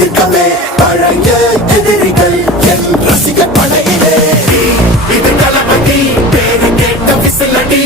எதிர்க்கவே பழைய எதிரிகள் என் ரசிகர் படையிலே. இது தளபதி பேரு கேட்ட விசிலடி.